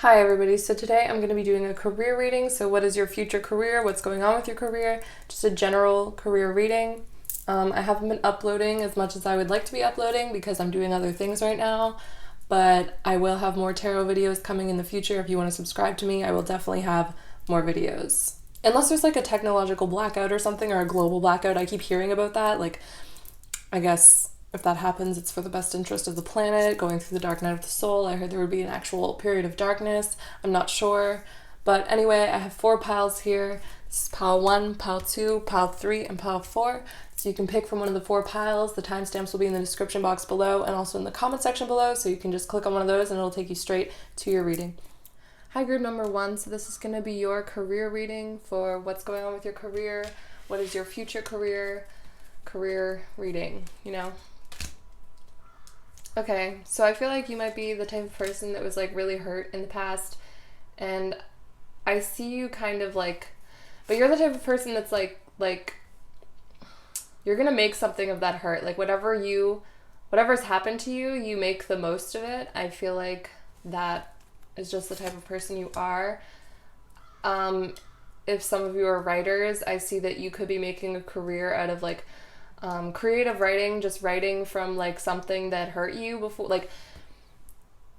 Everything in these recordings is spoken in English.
Hi everybody, so today I'm going to be doing a career reading. So what is your future career? What's going on with your career? Just a general career reading. I haven't been uploading as much as I would like to be uploading because I'm doing other things right now, but I will have more tarot videos coming in the future. If you want to subscribe to me, I will definitely have more videos. Unless there's like a technological blackout or something, or a global blackout. I keep hearing about that. I guess if that happens, it's for the best interest of the planet, going through the dark night of the soul. I heard there would be an actual period of darkness. I'm not sure. But anyway, I have 4 piles here. This is pile 1, pile 2, pile 3, and pile 4. So you can pick from one of the 4 piles. The timestamps will be in the description box below and also in the comment section below. So you can just click on one of those and it'll take you straight to your reading. Hi, group number 1. So this is going to be your career reading for what's going on with your career. What is your future career reading, Okay, so I feel like you might be the type of person that was like really hurt in the past, and I see you kind of like, but you're the type of person that's like you're gonna make something of that hurt. Like whatever's happened to you, you make the most of it. I feel like that is just the type of person you are. If some of you are writers, I see that you could be making a career out of creative writing, just writing from like something that hurt you before. Like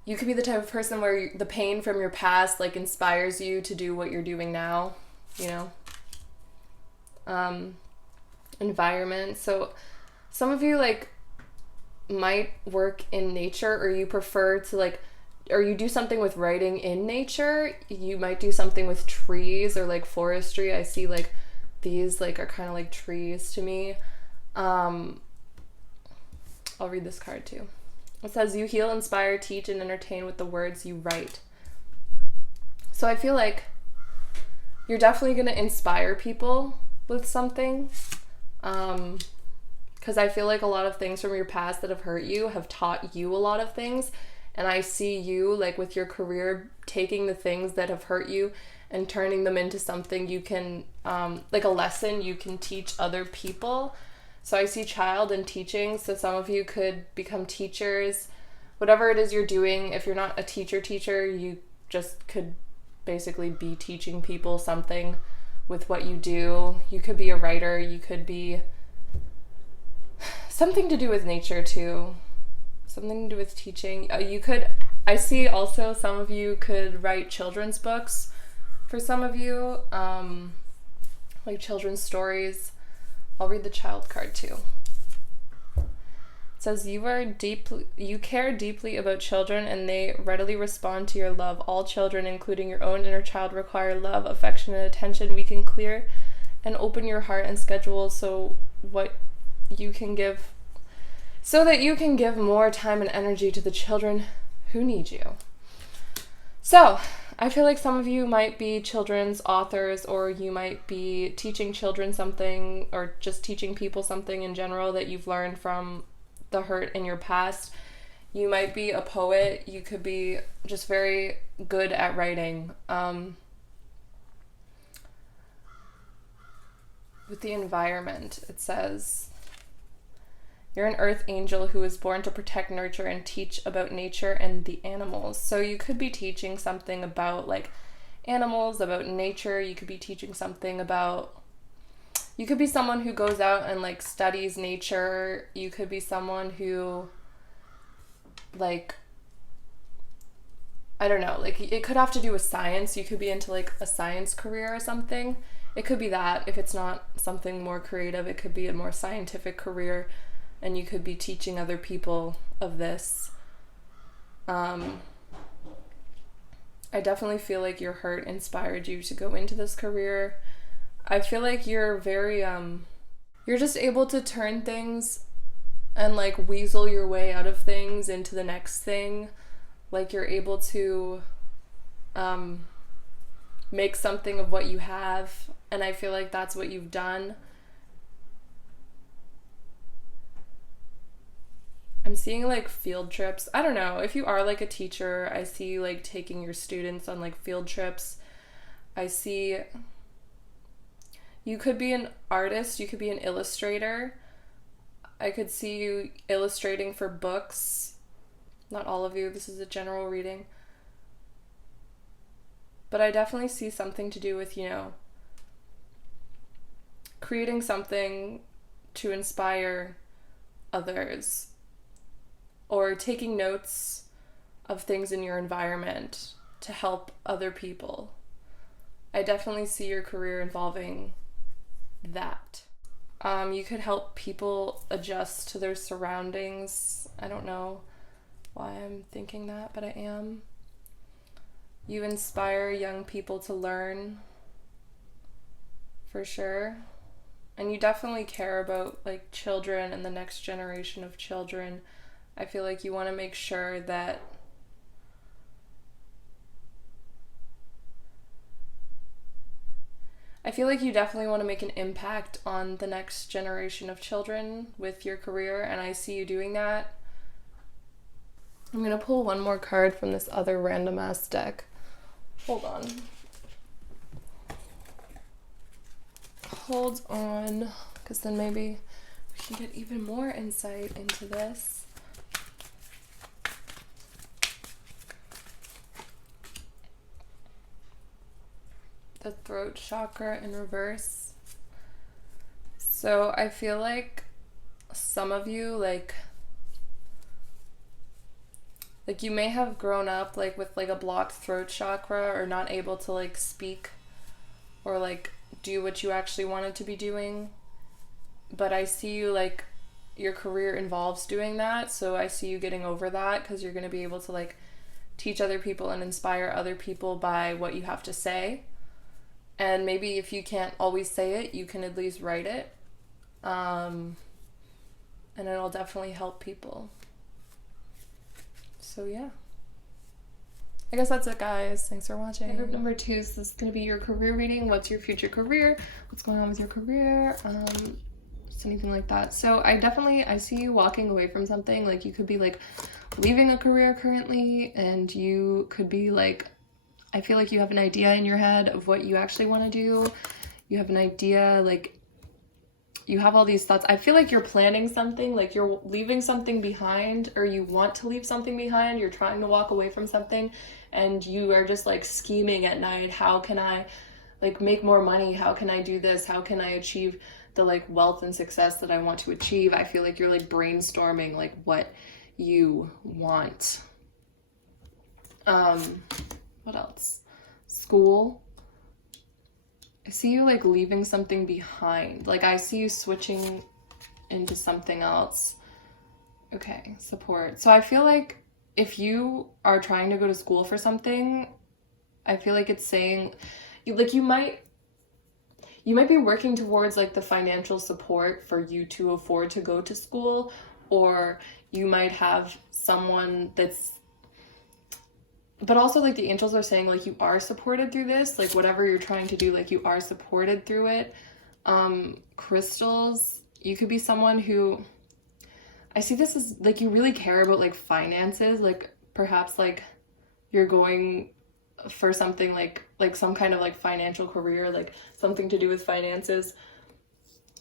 you could be the type of person where the pain from your past like inspires you to do what you're doing now, environment. So some of you like might work in nature, or you prefer to or you do something with writing in nature. You might do something with trees or like forestry. I see like these like are kind of like trees to me. I'll read this card too. It says, you heal, inspire, teach, and entertain with the words you write. So I feel like you're definitely going to inspire people with something. Because I feel like a lot of things from your past that have hurt you have taught you a lot of things. And I see you like with your career taking the things that have hurt you and turning them into something you can, like a lesson you can teach other people. So I see child and teaching. So some of you could become teachers. Whatever it is you're doing, if you're not a teacher, you just could basically be teaching people something with what you do. You could be a writer. You could be something to do with nature too. Something to do with teaching. I see also some of you could write children's books for some of you, like children's stories. I'll read the child card too. It says, you care deeply about children and they readily respond to your love. All children, including your own inner child, require love, affection, and attention. We can clear and open your heart and schedule so that you can give more time and energy to the children who need you. So I feel like some of you might be children's authors, or you might be teaching children something, or just teaching people something in general that you've learned from the hurt in your past. You might be a poet. You could be just very good at writing. With the environment, it says, you're an earth angel who was born to protect, nurture, and teach about nature and the animals. So you could be teaching something about like animals, about nature. You could be teaching something about, you could be someone who goes out and like studies nature. You could be someone who like, I don't know, like it could have to do with science. You could be into like a science career or something. It could be that. If it's not something more creative, it could be a more scientific career. And you could be teaching other people of this. I definitely feel like your hurt inspired you to go into this career. I feel like you're very, you're just able to turn things and like weasel your way out of things into the next thing. Like you're able to make something of what you have. And I feel like that's what you've done. I'm seeing like field trips. I don't know. If you are like a teacher, I see you like taking your students on like field trips. I see you could be an artist, you could be an illustrator. I could see you illustrating for books. Not all of you, this is a general reading. But I definitely see something to do with, creating something to inspire others, or taking notes of things in your environment to help other people. I definitely see your career involving that. You could help people adjust to their surroundings. I don't know why I'm thinking that, but I am. You inspire young people to learn, for sure. And you definitely care about like children and the next generation of children. I feel like you want to make sure that I feel like you definitely want to make an impact on the next generation of children with your career, and I see you doing that. I'm going to pull one more card from this other random ass deck. Hold on. Hold on, because then maybe we can get even more insight into this. The throat chakra in reverse. So I feel like some of you, like you may have grown up like with like a blocked throat chakra, or not able to like speak or like do what you actually wanted to be doing. But I see you like your career involves doing that, so I see you getting over that, because you're going to be able to like teach other people and inspire other people by what you have to say. And maybe if you can't always say it, you can at least write it. And it'll definitely help people. So yeah. I guess that's it, guys. Thanks for watching. Group number 2, so this is going to be your career reading. What's your future career? What's going on with your career? Just anything like that. So I see you walking away from something. Like you could be like leaving a career currently, and you could be like, I feel like you have an idea in your head of what you actually want to do. You have an idea, like you have all these thoughts. I feel like you're planning something, like you're leaving something behind, or you want to leave something behind. You're trying to walk away from something, and you are just like scheming at night. How can I like make more money? How can I do this? How can I achieve the like wealth and success that I want to achieve? I feel like you're like brainstorming like what you want. What else? School. I see you like leaving something behind. Like I see you switching into something else. Okay, support. So I feel like if you are trying to go to school for something, I feel like it's saying like you might be working towards like the financial support for you to afford to go to school, or you might have someone that's, but also like the angels are saying like you are supported through this, like whatever you're trying to do, like you are supported through it. Crystals, you could be someone who, I see this as like you really care about like finances, like perhaps like you're going for something like some kind of like financial career, like something to do with finances.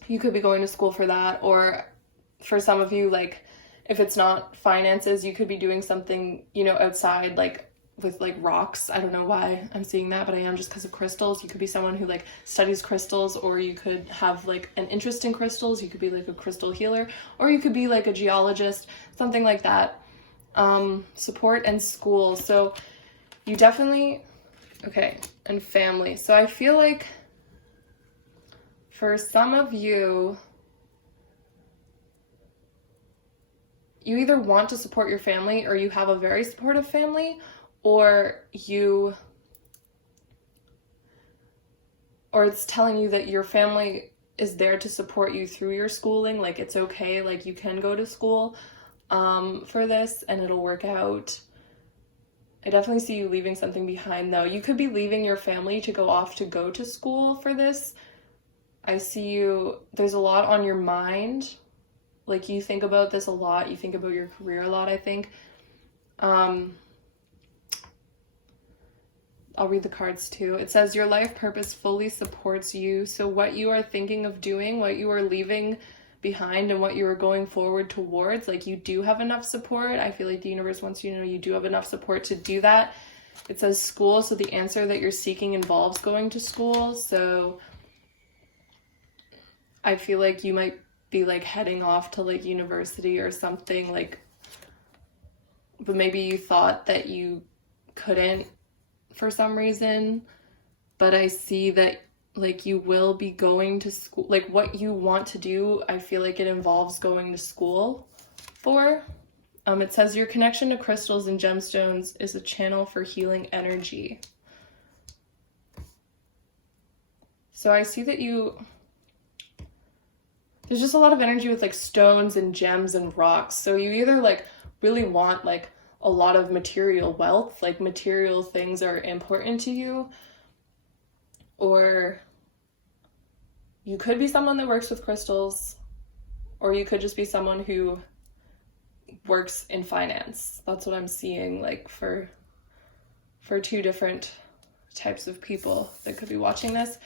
You could be going to school for that, or for some of you, like if it's not finances, you could be doing something, outside, like with like rocks. I don't know why I'm seeing that, but I am just because of crystals. You could be someone who like studies crystals, or you could have like an interest in crystals. You could be like a crystal healer, or you could be like a geologist, something like that. Support and school. So you definitely, okay, and family. So I feel like for some of you, you either want to support your family, or you have a very supportive family, or it's telling you that your family is there to support you through your schooling. Like it's okay, like you can go to school for this and it'll work out. I definitely see you leaving something behind though. You could be leaving your family to go off to go to school for this. I see you, there's a lot on your mind. Like you think about this a lot. You think about your career a lot, I think. I'll read the cards too. It says your life purpose fully supports you. So what you are thinking of doing, what you are leaving behind, and what you are going forward towards, like you do have enough support. I feel like the universe wants you to know you do have enough support to do that. It says school, so the answer that you're seeking involves going to school. So I feel like you might be like heading off to like university or something, like, but maybe you thought that you couldn't for some reason. But I see that like you will be going to school, like what you want to do, I feel like it involves going to school for. It says your connection to crystals and gemstones is a channel for healing energy. So I see that there's just a lot of energy with like stones and gems and rocks. So you either like really want like a lot of material wealth, like material things are important to you, or you could be someone that works with crystals, or you could just be someone who works in finance. That's what I'm seeing, like for two different types of people that could be watching this.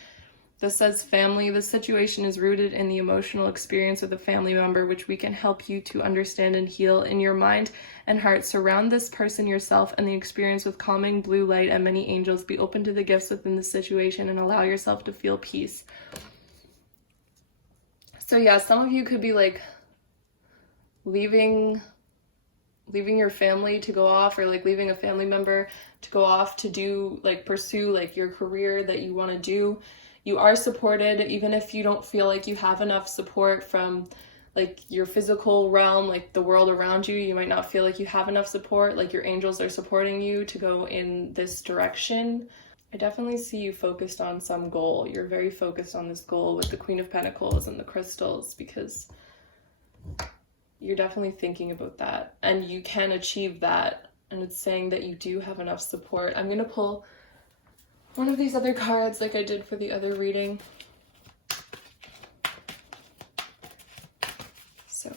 This says family. The situation is rooted in the emotional experience with a family member, which we can help you to understand and heal in your mind and heart. Surround this person, yourself, and the experience with calming blue light and many angels. Be open to the gifts within the situation and allow yourself to feel peace. So yeah, some of you could be like leaving your family to go off, or like leaving a family member to go off to do like pursue like your career that you want to do. You are supported, even if you don't feel like you have enough support from like your physical realm, like the world around you. You might not feel like you have enough support, like your angels are supporting you to go in this direction. I definitely see you focused on some goal. You're very focused on this goal with the Queen of Pentacles and the crystals, because you're definitely thinking about that and you can achieve that. And it's saying that you do have enough support. I'm going to pull one of these other cards like I did for the other reading. So,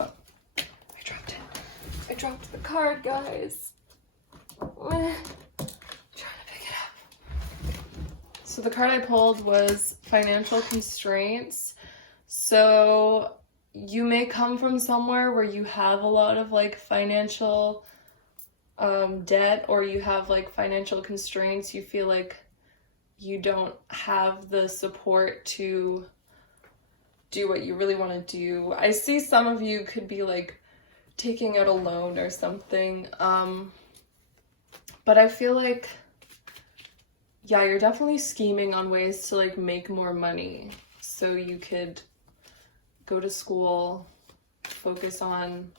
oh, I dropped it. I dropped the card, guys. Trying to pick it up. So the card I pulled was financial constraints. So you may come from somewhere where you have a lot of like financial debt, or you have like financial constraints. You feel like you don't have the support to do what you really want to do. I see some of you could be like taking out a loan or something, but I feel like, yeah, you're definitely scheming on ways to like make more money so you could go to school, focus on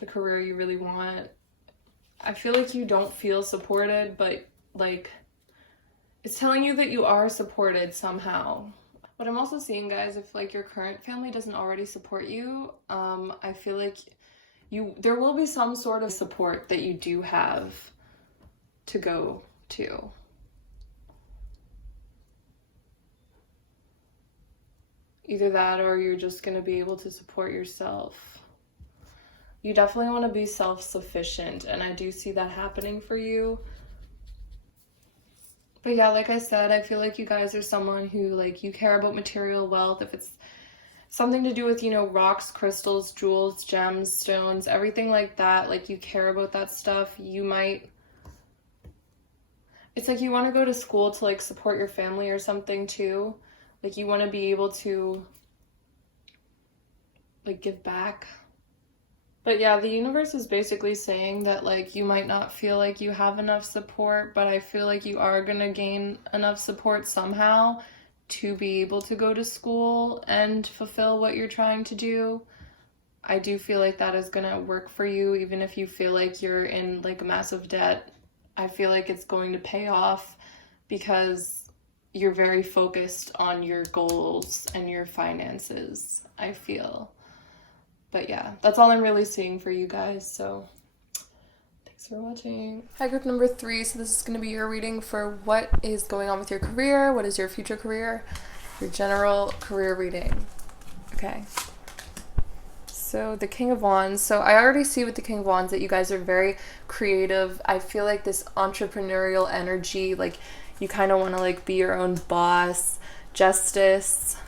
the career you really want. I feel like you don't feel supported, but like it's telling you that you are supported somehow. But I'm also seeing, guys, if like your current family doesn't already support you, I feel like there will be some sort of support that you do have to go to. Either that, or you're just going to be able to support yourself. You definitely want to be self-sufficient, and I do see that happening for you. But yeah, like I said, I feel like you guys are someone who, like, you care about material wealth. If it's something to do with, you know, rocks, crystals, jewels, gems, stones, everything like that, like, you care about that stuff, you might... It's like you want to go to school to, like, support your family or something, too. Like, you want to be able to, like, give back. But yeah, the universe is basically saying that, like, you might not feel like you have enough support, but I feel like you are going to gain enough support somehow to be able to go to school and fulfill what you're trying to do. I do feel like that is going to work for you, even if you feel like you're in, like, massive debt. I feel like it's going to pay off because you're very focused on your goals and your finances, I feel. But yeah, that's all I'm really seeing for you guys, so thanks for watching. Hi, group number 3. So this is going to be your reading for what is going on with your career, what is your future career, your general career reading. Okay. So the King of Wands. So I already see with the King of Wands that you guys are very creative. I feel like this entrepreneurial energy, like you kind of want to like be your own boss. Justice.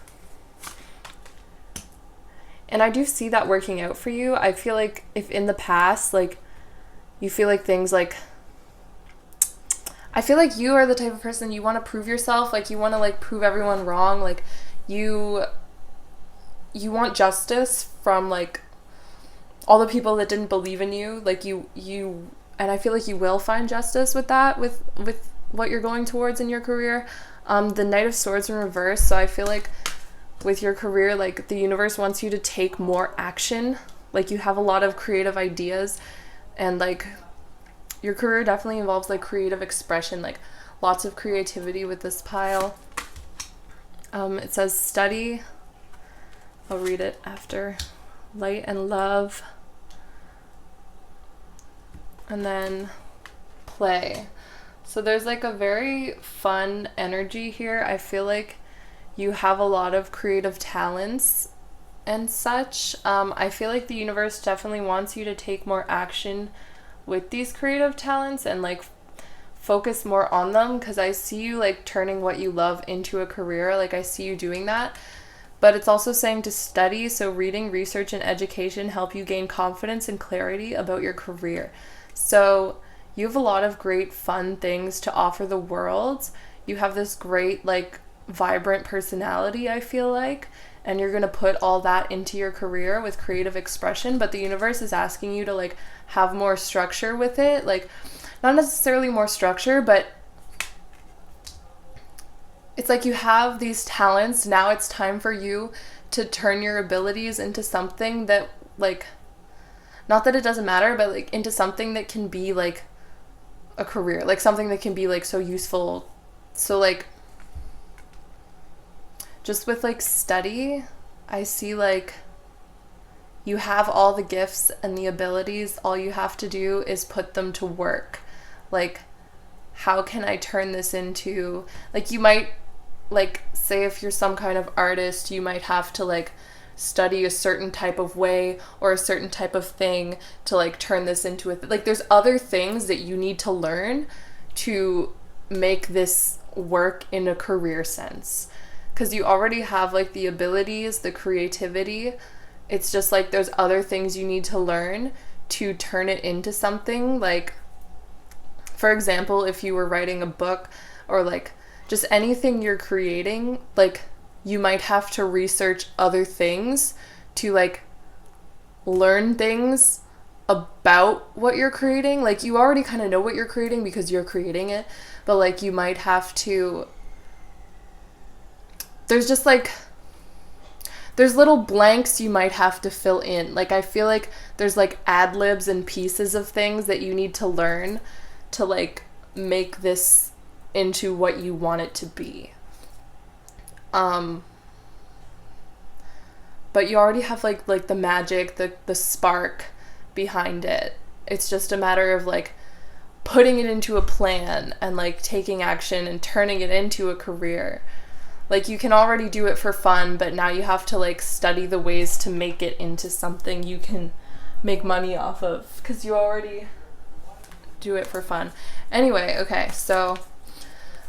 And I do see that working out for you. I feel like if in the past, like, you feel like things like, I feel like you are the type of person, you want to prove yourself, like you want to like prove everyone wrong, like you want justice from like all the people that didn't believe in you, like you and I feel like you will find justice with that, with what you're going towards in your career. The Knight of Swords in reverse, so I feel like with your career, like the universe wants you to take more action, like you have a lot of creative ideas, and like your career definitely involves like creative expression, like lots of creativity with this pile. It says study, I'll read it after, light and love, and then play. So there's like a very fun energy here. I feel like you have a lot of creative talents and such. I feel like the universe definitely wants you to take more action with these creative talents and like focus more on them, because I see you like turning what you love into a career. Like I see you doing that. But it's also saying to study, so reading, research, and education help you gain confidence and clarity about your career. So you have a lot of great fun things to offer the world. You have this great like vibrant personality, I feel like, and you're going to put all that into your career with creative expression, but the universe is asking you to like have more structure with it, like not necessarily more structure, but it's like you have these talents, now it's time for you to turn your abilities into something that like, not that it doesn't matter, but like into something that can be like a career, like something that can be like so useful. So like just with like study, I see like you have all the gifts and the abilities, all you have to do is put them to work. Like how can I turn this into, like you might like say if you're some kind of artist, you might have to like study a certain type of way or a certain type of thing to like turn this into a like there's other things that you need to learn to make this work in a career sense, because you already have like the abilities, the creativity. It's just like there's other things you need to learn to turn it into something. Like for example, if you were writing a book or like just anything you're creating, like you might have to research other things to like learn things about what you're creating. Like you already kind of know what you're creating because you're creating it, but like you might have to, there's just like there's little blanks you might have to fill in. Like I feel like there's like ad libs and pieces of things that you need to learn to like make this into what you want it to be. But you already have like the magic, the spark behind it. It's just a matter of like putting it into a plan and like taking action and turning it into a career. Like you can already do it for fun, but now you have to like study the ways to make it into something you can make money off of, because you already do it for fun. Anyway, okay, so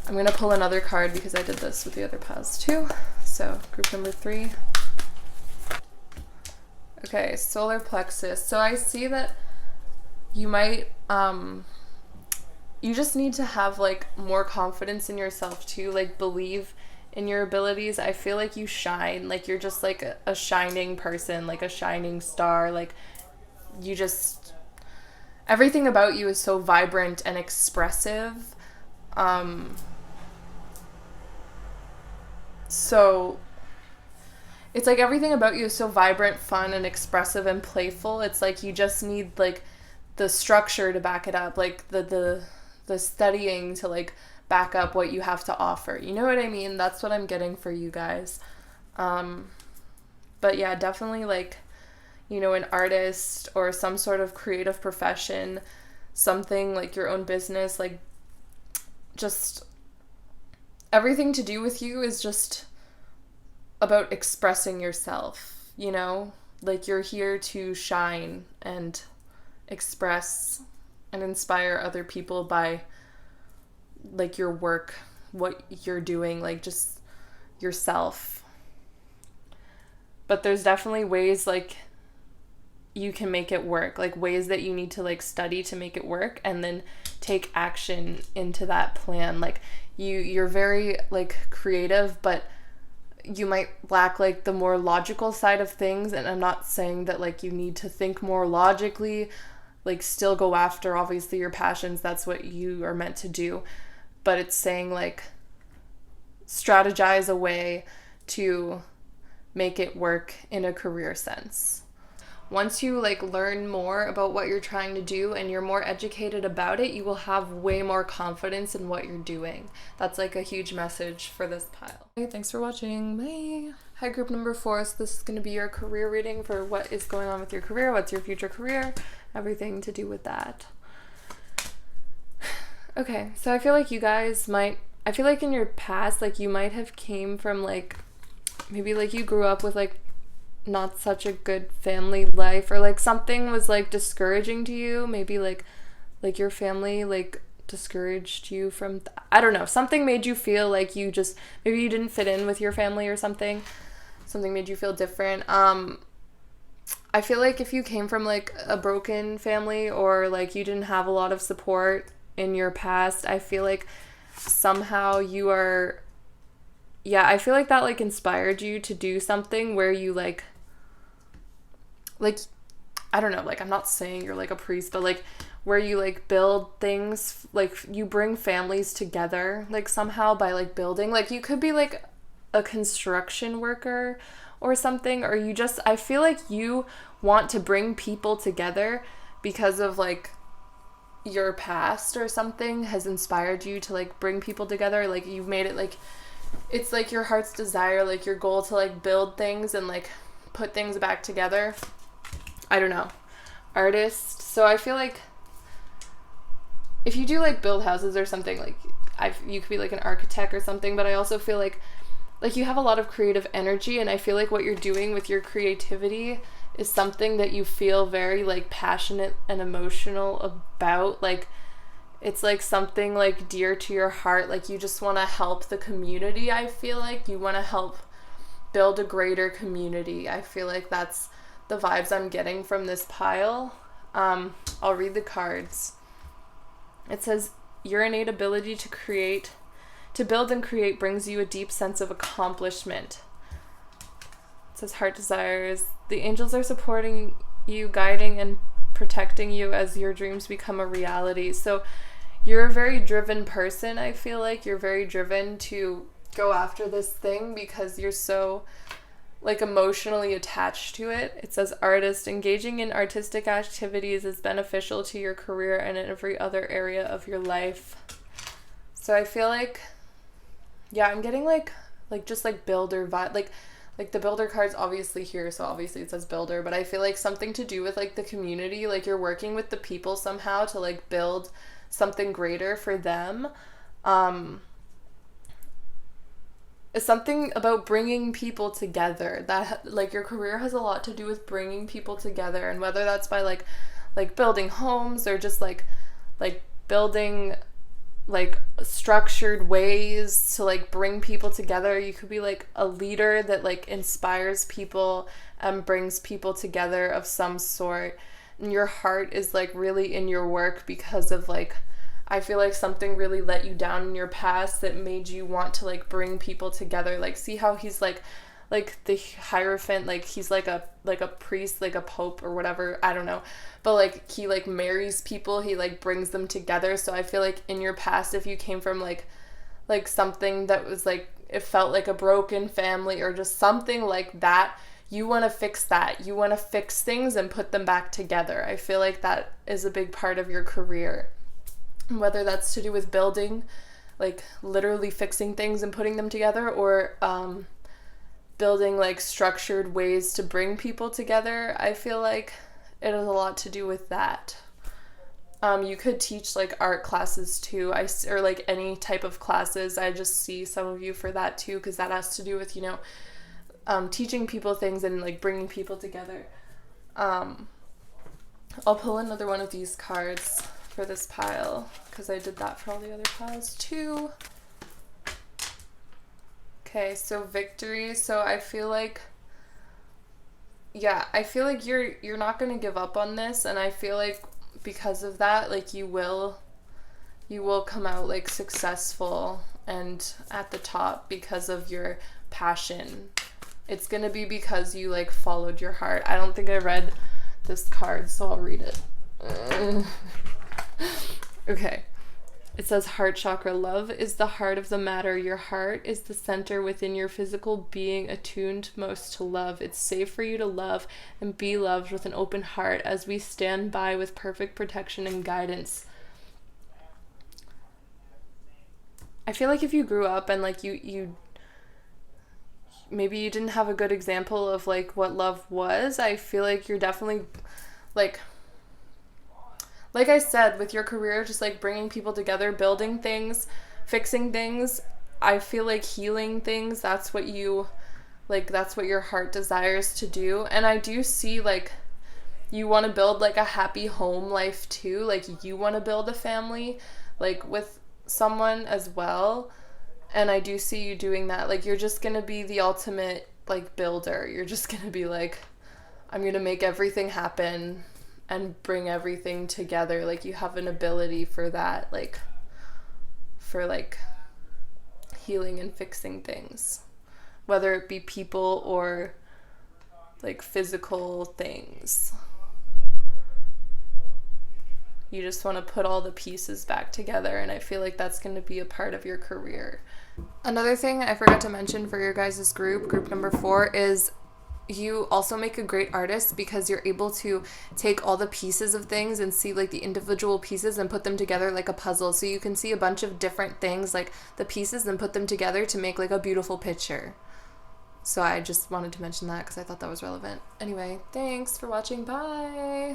I'm gonna pull another card because I did this with the other piles too. So group number 3. Okay, solar plexus. So I see that you might you just need to have like more confidence in yourself too, like believe in your abilities. I feel like you shine, like you're just like a shining person, like a shining star. Like you just, everything about you is so vibrant and expressive. So it's like everything about you is so vibrant, fun, and expressive and playful. It's like you just need like the structure to back it up, like the studying to like back up what you have to offer. You know what I mean? That's what I'm getting for you guys. But yeah, definitely like, you know, an artist or some sort of creative profession, something like your own business, like just everything to do with you is just about expressing yourself, you know? Like you're here to shine and express and inspire other people by like your work, what you're doing, like just yourself. But there's definitely ways like you can make it work, like ways that you need to like study to make it work, and then take action into that plan. Like you're very like creative, but you might lack like the more logical side of things. And I'm not saying that like you need to think more logically, like still go after obviously your passions, that's what you are meant to do, but it's saying like strategize a way to make it work in a career sense. Once you like learn more about what you're trying to do and you're more educated about it, you will have way more confidence in what you're doing. That's like a huge message for this pile. Okay, thanks for watching. Bye. Hi, group number 4. So this is going to be your career reading for what is going on with your career, what's your future career, everything to do with that. Okay, so I feel like you guys might, I feel like in your past, like you might have came from like, maybe like you grew up with like not such a good family life, or like something was like discouraging to you, maybe like your family like discouraged you from I don't know, something made you feel like you just, maybe you didn't fit in with your family or something made you feel different. I feel like if you came from like a broken family, or like you didn't have a lot of support in your past, I feel like somehow you are, yeah, I feel like that like inspired you to do something where you like I don't know, like I'm not saying you're like a priest, but like where you like build things, like you bring families together like somehow by like building, like you could be like a construction worker or something, or you just, I feel like you want to bring people together because of like your past or something has inspired you to like bring people together. Like you've made it like, it's like your heart's desire, like your goal to like build things and like put things back together. I don't know. Artist. So I feel like if you do like build houses or something, like you could be like an architect or something, but I also feel like you have a lot of creative energy, and I feel like what you're doing with your creativity is something that you feel very like passionate and emotional about. Like it's like something like dear to your heart. Like you just want to help the community. I feel like you want to help build a greater community. I feel like that's the vibes I'm getting from this pile. I'll read the cards. It says, your innate ability to build and create brings you a deep sense of accomplishment. It says, heart desires. The angels are supporting you, guiding and protecting you as your dreams become a reality. So you're a very driven person. I feel like you're very driven to go after this thing because you're so like emotionally attached to it. It says, artist, engaging in artistic activities is beneficial to your career and in every other area of your life. So I feel like, yeah, I'm getting like just like builder vibe, like the builder card's obviously here, so obviously it says builder, but I feel like something to do with like the community, like you're working with the people somehow to like build something greater for them. It's something about bringing people together, that like your career has a lot to do with bringing people together, and whether that's by like building homes or just like building like structured ways to like bring people together. You could be like a leader that like inspires people and brings people together of some sort, and your heart is like really in your work because of like, I feel like something really let you down in your past that made you want to like bring people together. Like see how he's like the Hierophant, like he's like a priest, like a pope or whatever, I don't know, but like he like marries people, he like brings them together. So I feel like in your past, if you came from like something that was like, it felt like a broken family or just something like that, you want to fix that. You want to fix things and put them back together. I feel like that is a big part of your career. Whether that's to do with building, like literally fixing things and putting them together, or building like structured ways to bring people together. I feel like it has a lot to do with that. You could teach like art classes too, or like any type of classes. I just see some of you for that too, because that has to do with, you know, teaching people things and like bringing people together. I'll pull another one of these cards for this pile because I did that for all the other piles too. Okay, so victory. So I feel like yeah, I feel like you're not going to give up on this, and I feel like because of that, like you will come out like successful and at the top because of your passion. It's going to be because you like followed your heart. I don't think I read this card, so I'll read it. Okay. It says heart chakra. Love is the heart of the matter. Your heart is the center within your physical being, attuned most to love. It's safe for you to love and be loved with an open heart as we stand by with perfect protection and guidance. I feel like if you grew up and like you maybe you didn't have a good example of like what love was, I feel like you're definitely like I said, with your career, just like bringing people together, building things, fixing things, I feel like healing things, that's what you, like, that's what your heart desires to do. And I do see, like, you want to build, like, a happy home life, too. Like, you want to build a family, like, with someone as well. And I do see you doing that. Like, you're just going to be the ultimate, like, builder. You're just going to be like, I'm going to make everything happen and bring everything together. Like, you have an ability for that, like, for, like, healing and fixing things, whether it be people or, like, physical things. You just want to put all the pieces back together, and I feel like that's going to be a part of your career. Another thing I forgot to mention for your guys' group number 4, is you also make a great artist because you're able to take all the pieces of things and see like the individual pieces and put them together like a puzzle. So you can see a bunch of different things, like the pieces, and put them together to make like a beautiful picture. So I just wanted to mention that because I thought that was relevant. Anyway, thanks for watching. Bye.